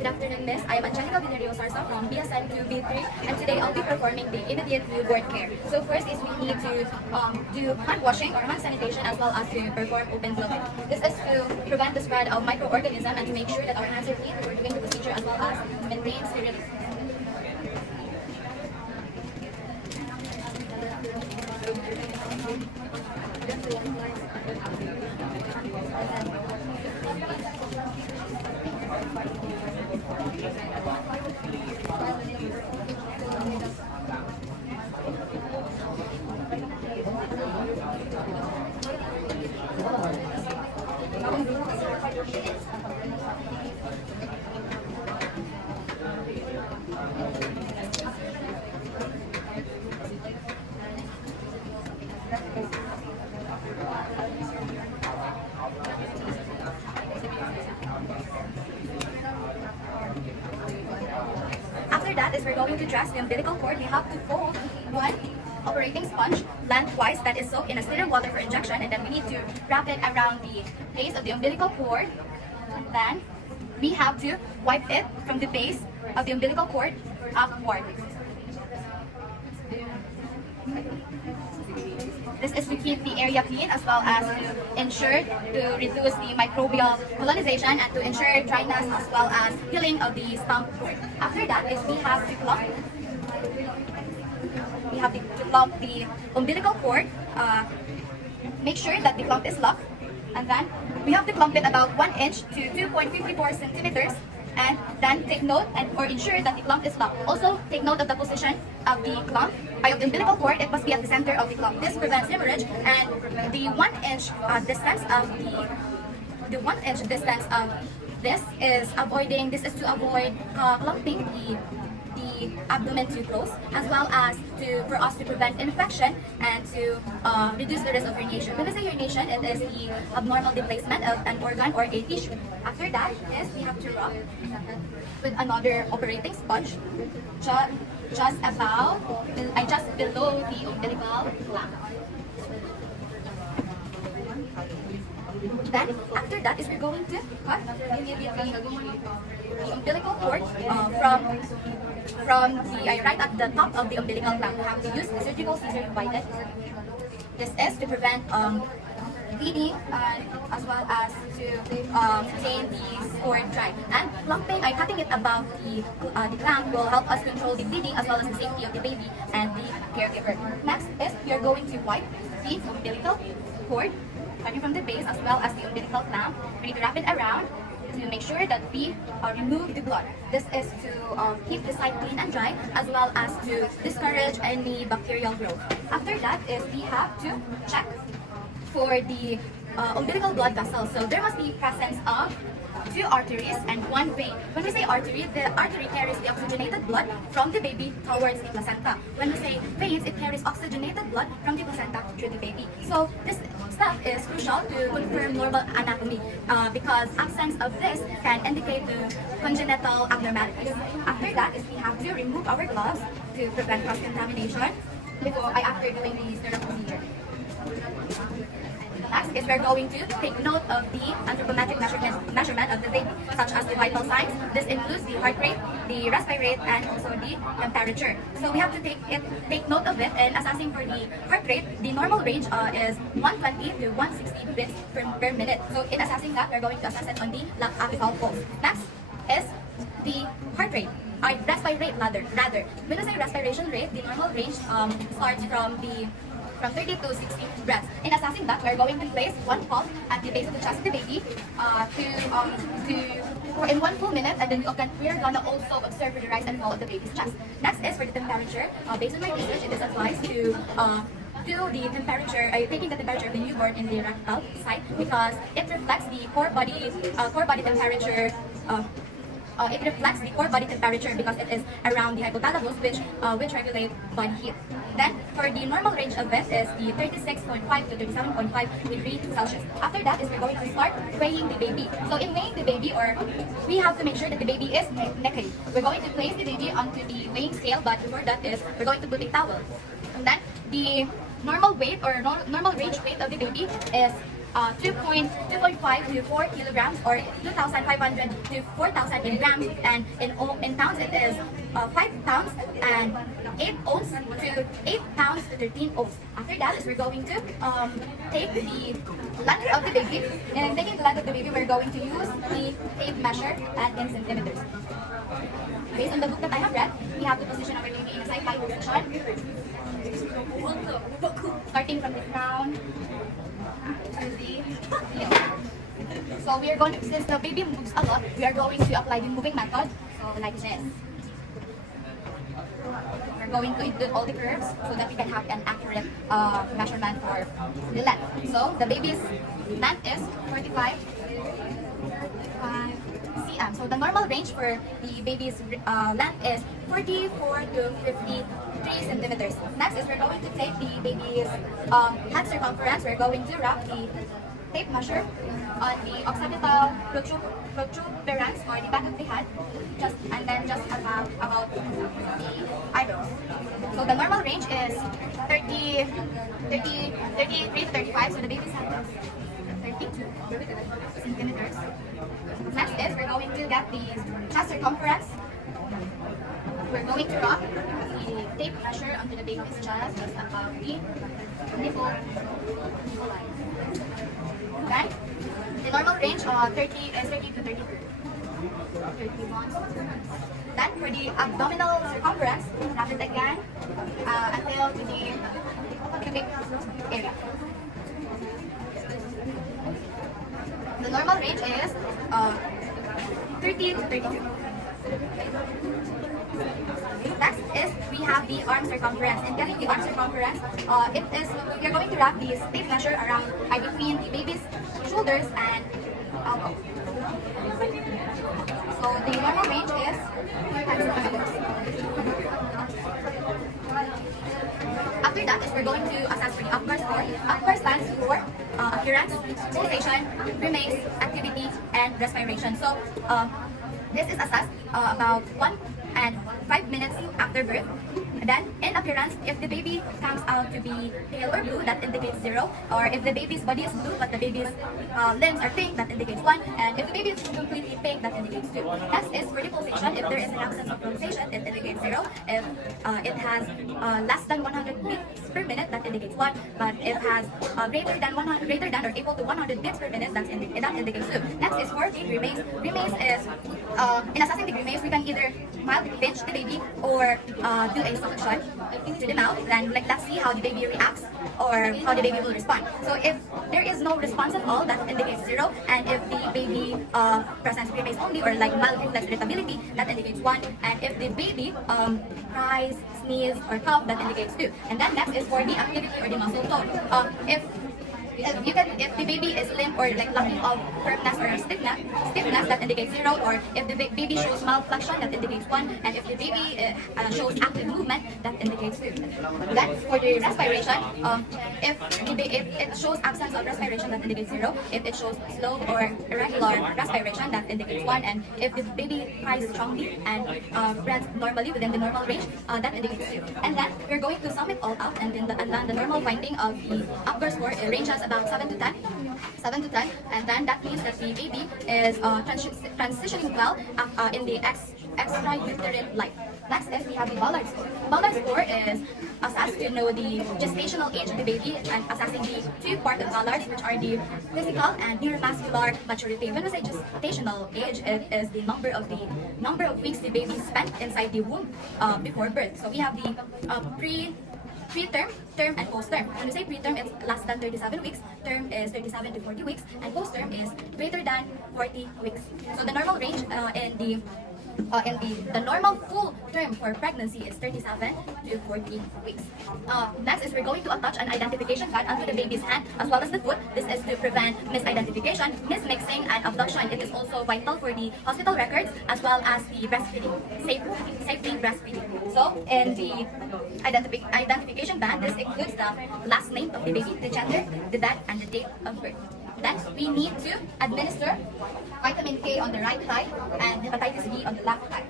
Good afternoon, Miss. I am Angelica Villario Sarsa from BSN 2B3, and today I'll be performing the immediate newborn care. So first is we need to do hand washing or hand sanitation as well as to perform open clothing. This is to prevent the spread of microorganisms and to make sure that our hands are clean before doing the procedure as well as to maintain sterility. After that is we're going to dress the umbilical cord. We have to fold one operating sponge lengthwise that is soaked in a clear water for injection, and then we need to wrap it around the base of the umbilical cord. And then we have to wipe it from the base of the umbilical cord upward. This is to keep the area clean as well as to ensure to reduce the microbial colonization and to ensure dryness as well as healing of the stump cord. After that is we have to clump. We have to clump the umbilical cord. Make sure that the clump is locked, and then we have to clump it about 1 inch to 2.54 centimeters. And then take note or ensure that the clump is locked. Also, take note of the position of the clump, of the umbilical cord. It must be at the center of the clump. This prevents hemorrhage, and the 1 inch distance of the 1 inch distance of this is to avoid clumping the abdomen too close, as well as for us to prevent infection and to reduce the risk of herniation. When we say herniation, it is the abnormal displacement of an organ or a tissue. After that is we have to rub with another operating sponge just below the umbilical clamp. Then after that is we're going to cut the umbilical cord from the right at the top of the umbilical clamp. We have to use the surgical scissors provided. This is to prevent bleeding as well as to maintain the cord dry. And clumping, cutting it above the clamp will help us control the bleeding as well as the safety of the baby and the caregiver. Next is we are going to wipe the umbilical cord starting from the base as well as the umbilical clamp. We need to wrap it around to make sure that we remove the blood. This is to keep the site clean and dry as well as to discourage any bacterial growth. After that is we have to check for the umbilical blood vessels. So there must be presence of 2 arteries and 1 vein. When we say artery, the artery carries the oxygenated blood from the baby towards the placenta. When we say veins, it carries oxygenated blood from the placenta to the baby. So this step is crucial to confirm normal anatomy because absence of this can indicate the congenital abnormalities. After that is we have to remove our gloves to prevent cross-contamination after doing the sterile procedure. Next is we're going to take note of the anthropometric measurement of the baby, such as the vital signs. This includes the heart rate, the respiratory rate, and also the temperature. So we have to take note of it. And assessing for the heart rate, the normal range is 120 to 160 beats per minute. So in assessing that, we're going to assess it on the left apical pulse. Next is the heart rate. Respiratory rate rather. When we say respiration rate, the normal range starts from 30 to 60 breaths. In assessing that, we're going to place one palm at the base of the chest of the baby in 1 full minute, and then we're gonna also observe for the rise and fall of the baby's chest. Next is for the temperature. Based on my research, it is advised to do the temperature, taking the temperature of the newborn in the rectal site because it reflects the core body temperature. It reflects the core body temperature because it is around the hypothalamus, which regulates body heat. Then, for the normal range of it is the 36.5 to 37.5 degrees Celsius. After that is we're going to start weighing the baby. So in weighing the baby, we have to make sure that the baby is naked. We're going to place the baby onto the weighing scale, but before that is we're going to put a towel. And then the normal weight or normal range weight of the baby is 2.5 to 4 kilograms, or 2,500 to 4,000 in grams, and in pounds it is 5 pounds and 8 ounce to 8 pounds to 13 ounce. After that is we're going to take the length of the baby, and taking the length of the baby we're going to use the tape measure and in centimeters. Based on the book that I have read, we have to position our baby in a side-by position, starting from the crown to the heel. So we are going to, since the baby moves a lot, we are going to apply the moving method, so like this. We're going to include all the curves so that we can have an accurate measurement for the length. So the baby's length is 45 cm. So the normal range for the baby's length is 44 to 53 centimeters. Next is we're going to take the baby's head circumference. We're going to wrap the tape measure on the occipital protuberance, or the back of the head, and then just about the eyebrows. So the normal range is 33 to 35. So the baby's head is 32 centimeters. Next is we're going to get the chest circumference. We're going to wrap the tape measure onto the baby's chest, just above the nipple line. Okay? The normal range of 30 is 30 to 32. 31. Then for the abdominal circumference, wrap it again until to the pubic area. The normal range is 30 to 32. Next is we have the arm circumference. In getting the arm circumference, we are going to wrap the tape measure around between the baby's shoulders and elbow. So the normal range is 10 centimeters. After that is we're going to assess for the Apgar score. Apgar stands for appearance, pulsation, remains, activity, and respiration. So this is assessed about 1 and 5 minutes after birth. Then, in appearance, if the baby comes out to be pale or blue, that indicates 0. Or if the baby's body is blue but the baby's limbs are pink, that indicates 1. And if the baby is completely pink, that indicates 2. Next is for the pulsation. If there is an absence of pulsation, it indicates 0. If it has less than 100 beats per minute, that indicates 1. But if it has greater than or equal to 100 beats per minute, that indicates 2. Next is for the remains. Remains is, in assessing the remains, we can either mildly pinch the baby or do a suction to the mouth. Then let's see how the baby reacts or how the baby will respond. So if there is no response at all, that indicates 0. And if the baby presents remains only or like mild reflex irritability, that indicates 1. And if the baby cries, sneeze, or cough, that indicates 2. And then next is for the activity or the muscle tone. If the baby is limp or like lacking of firmness or stiffness, that indicates 0. Or if the baby shows mild flexion, that indicates 1. And if the baby shows active movement, that indicates 2. Then for the respiration, if it shows absence of respiration, that indicates 0. If it shows slow or irregular respiration, that indicates 1. And if the baby cries strongly and breathes normally within the normal range, that indicates 2. And then we're going to sum it all up, and then the normal finding of the Apgar score ranges about 7 to 10, and then that means that the baby is transitioning well in the extrauterine life. Next is we have the Ballard score. Ballard score is assessed to know the gestational age of the baby and assessing the 2 parts of Ballards, which are the physical and neuromuscular maturity. When we say gestational age, it is the number of weeks the baby spent inside the womb before birth. So we have the preterm, term, and post-term. When we say preterm, it's less than 37 weeks, term is 37 to 40 weeks, and post-term is greater than 40 weeks. So the normal range the normal full term for pregnancy is 37 to 40 weeks. Next is we're going to attach an identification card onto the baby's hand as well as the foot. This is to prevent misidentification, mismixing, and abduction. It is also vital for the hospital records as well as the breastfeeding, safety breastfeeding. So in the identification band, this includes the last name of the baby, the gender, the date, and the date of birth. Then we need to administer vitamin K on the right thigh and hepatitis B on the left thigh.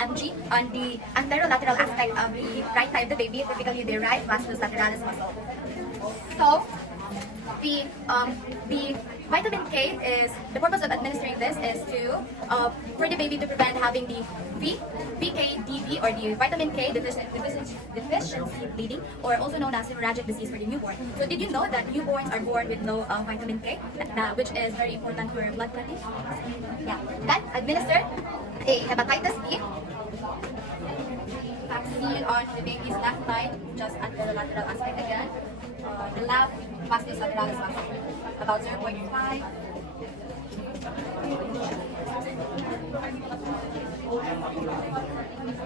mg on the anterolateral aspect of the right thigh of the baby, typically the right vastus lateralis muscle. So the vitamin K is, the purpose of administering this is to for the baby to prevent having the VKDV, or the vitamin K deficiency bleeding, or also known as hemorrhagic disease for the newborn. So did you know that newborns are born with no vitamin K, which is very important for blood clotting? Yeah. Then administer a hepatitis B vaccine on the baby's left thigh, just at the lateral aspect again. The left vastus lateralis muscle, about 0.5.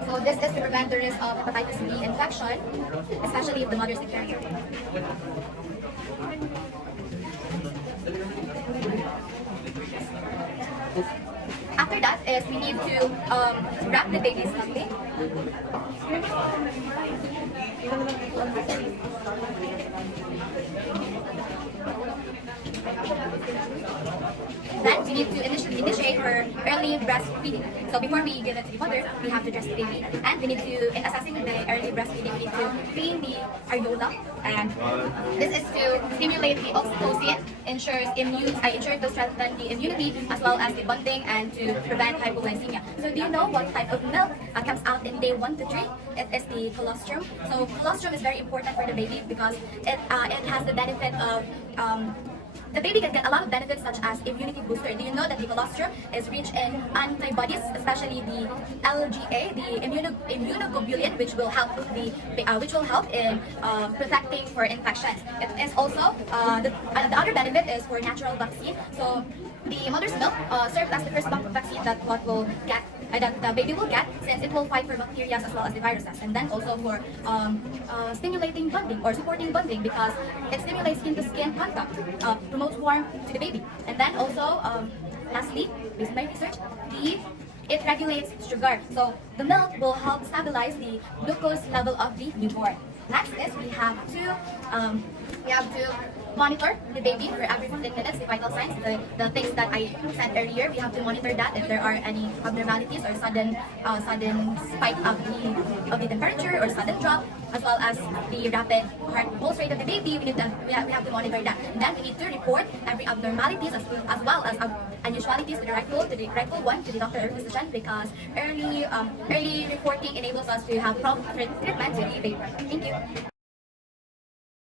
So this is to prevent the risk of hepatitis B infection, especially if the mother is a carrier. After that is we need to wrap the baby's tummy. Then we need to initiate her early breastfeeding. So before we give it to the mother, we have to dress the baby, and we need to, in assessing the early breastfeeding, we need to clean the areola, and this is to stimulate the oxytocin, ensures to strengthen the immunity as well as the bonding, and to prevent hypoglycemia. So do you know what type of milk comes out in day 1 to 3? It is the colostrum. So colostrum is very important for the baby because it has the benefit of the baby can get a lot of benefits such as immunity booster. Do you know that the colostrum is rich in antibodies, especially the LGA, the immunoglobulin, which will help in protecting for infections. It is also the other benefit is for natural vaccine. So the mother's milk serves as the first bump of vaccine that the baby will get, since it will fight for bacteria as well as the viruses, and then also for stimulating bonding or supporting bonding, because it stimulates skin-to-skin contact, promotes warmth to the baby, and then also lastly, based on my research, it regulates sugar. So the milk will help stabilize the glucose level of the newborn. Next is we have to monitor the baby for every 15 minutes, the vital signs, the things that I said earlier. We have to monitor that if there are any abnormalities or sudden spike of the temperature or sudden drop, as well as the rapid heart pulse rate of the baby. We have to monitor that. And then we need to report every abnormalities as well as unusualities to the rightful one to the doctor or physician, because early reporting enables us to have prompt treatment to the baby. Thank you.